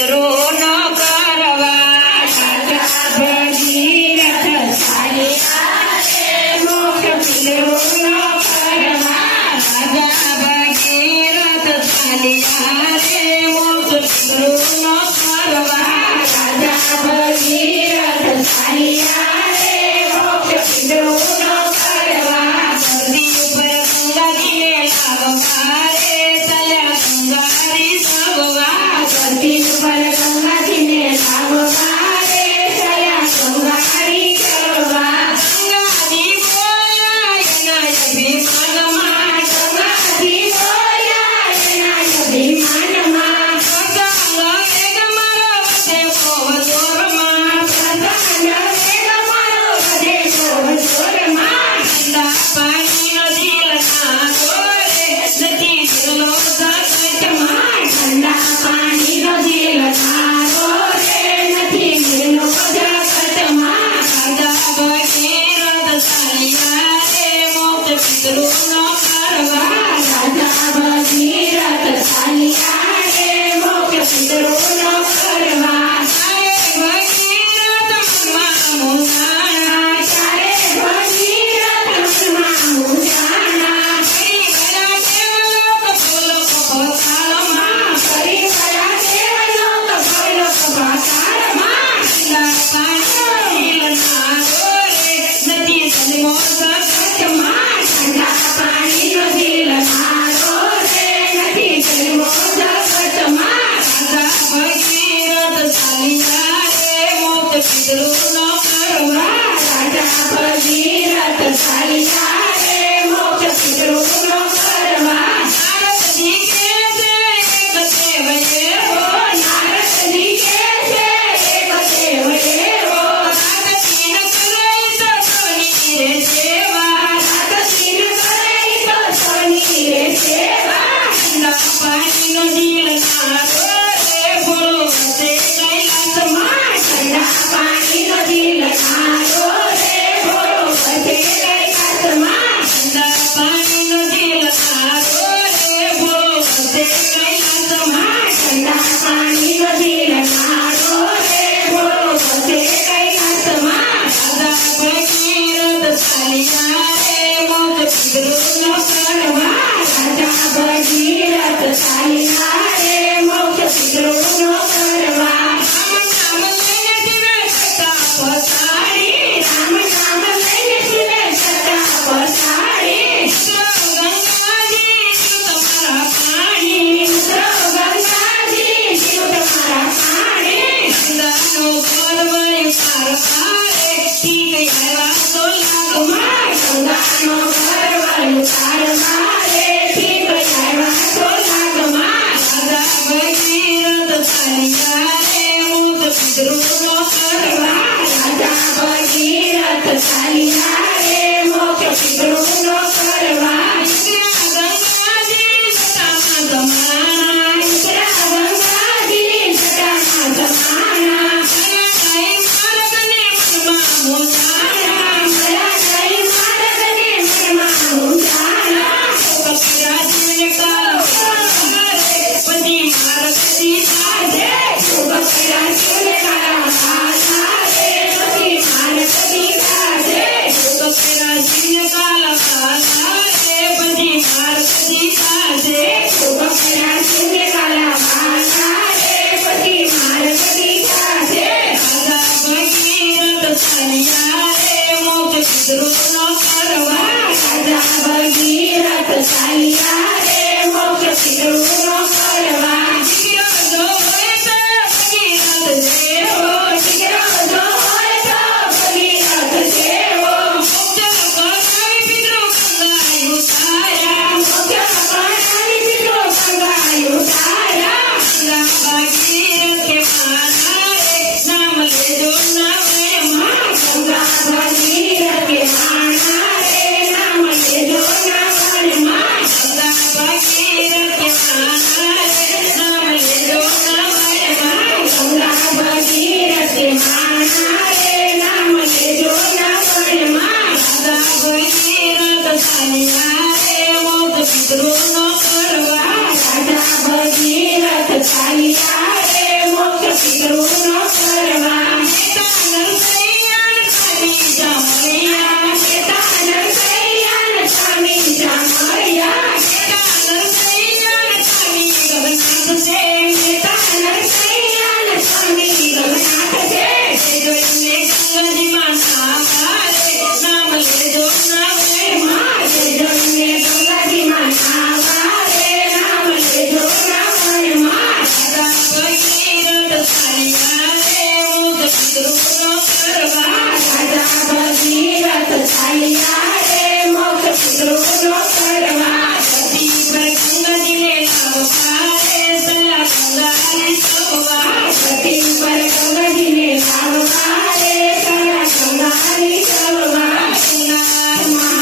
પિતરો ન કરવા રાજા ભગીરથ ચાલ્યા રે મોક્ષ પિતરો ન કરવા રાજા ભગીરથ ચાલ્યા રે મોક્ષ પિતરો ન કરવા રાજા ભગીરથ ચાલ્યા રે મોક્ષ પિતરો ન કરવા ધરતી ઉપર ગંગાજીને લાવવા રે ચાલ્યા ગંગારી સવવા ધરતી ઉપર ગંગાજીને લાવવા રે ચાલ્યા ગંગારી કરવા ગંગાજી બોલ્યા એના અભિમાનમાં ગંગાજી બોલ્યા એના અભિમાનમાં પ્રસંગ વેગ મારો વધે કોવદોરમાં પ્રસંગ વેગ મારો વધે કોવદોરમાં ઠંડા પાણીનો દિલના દોરે નથી દિલનો જગતમાં ઠંડા પાણીનો દિલના દોરે નથી દિલનો જગતમાં રાજા ભગીરથ ચાલ્યા રે મોક્ષ પિતરો ન કરવા રાજા ભગીરથ ચાલ્યા રે મોક્ષ પિતરો ન કરવા ચારે ભગીરથ મનમાં મૂંઝાણા ચારે ભગીરથ મનમાં મૂંઝાણા ફરી ગયા દેવલોક ભૂલોક પાતાળમાં ફરી ગયા દેવલોક ભૂલોક પાતાળમાં ઠંડા પાણીના દોરે નથી જન્મો જગતમાં ઠંડા પાણીનો દિલના દોરે નથી જન્મો જગતમાં રાજા ભગીરથ ચાલ્યા રે મોક્ષ પિતરો ન કરવા રાજા ભગીરથ ચાલ્યા રે મોક્ષ પિતરો ન કરવા નારદજી કે છે એક દેવ એવો નારદજી કે છે એક દેવ એવો નારદજી ન કરે તો સોની રે સેવા નારદજી ન કરે તો સોની રે સેવા ઠંડા પાણીનો દિલના દોરે ભોળો વધે કૈલાસમાં ઠંડા પાણીનો દિલના દોરે ભોળો વધે કૈલાસમાં ઠંડા પાણીનો દિલના દોરે ભોળો વધે કૈલાસમાં ઠંડા પાણીનો દિલના દોરે ભોળો વધે કૈલાસમાં રાજા ભગીરથ ચાલ્યા રે મોક્ષ પિતરો ન કરવા રાજા ભગીરથ ચાલ્યા રે મોક્ષ પિતરો ન કરવા રામ નામ લઈને જીવે સતા પસાડી રામ નામ લઈને જીવે સતા પસાડી ગંગાજી જીવ તમારા પાણી ગંગાજી જીવ તમારા પાણી ગંગાનો ગર્વય પારવારે ઠીક આવ્યા તો લાગમાં ગંગાનો ગર્વય પારવારે ઠીક આવ્યા તો લાગમાં રાજા ભગીરથ ચાલ્યા રે મોક્ષ પિતરો ન કરવા રાજા ભગીરથ ચાલ્યા રે મોક્ષ પિતરો ન કરવા ગંગાજી જટામાં જમા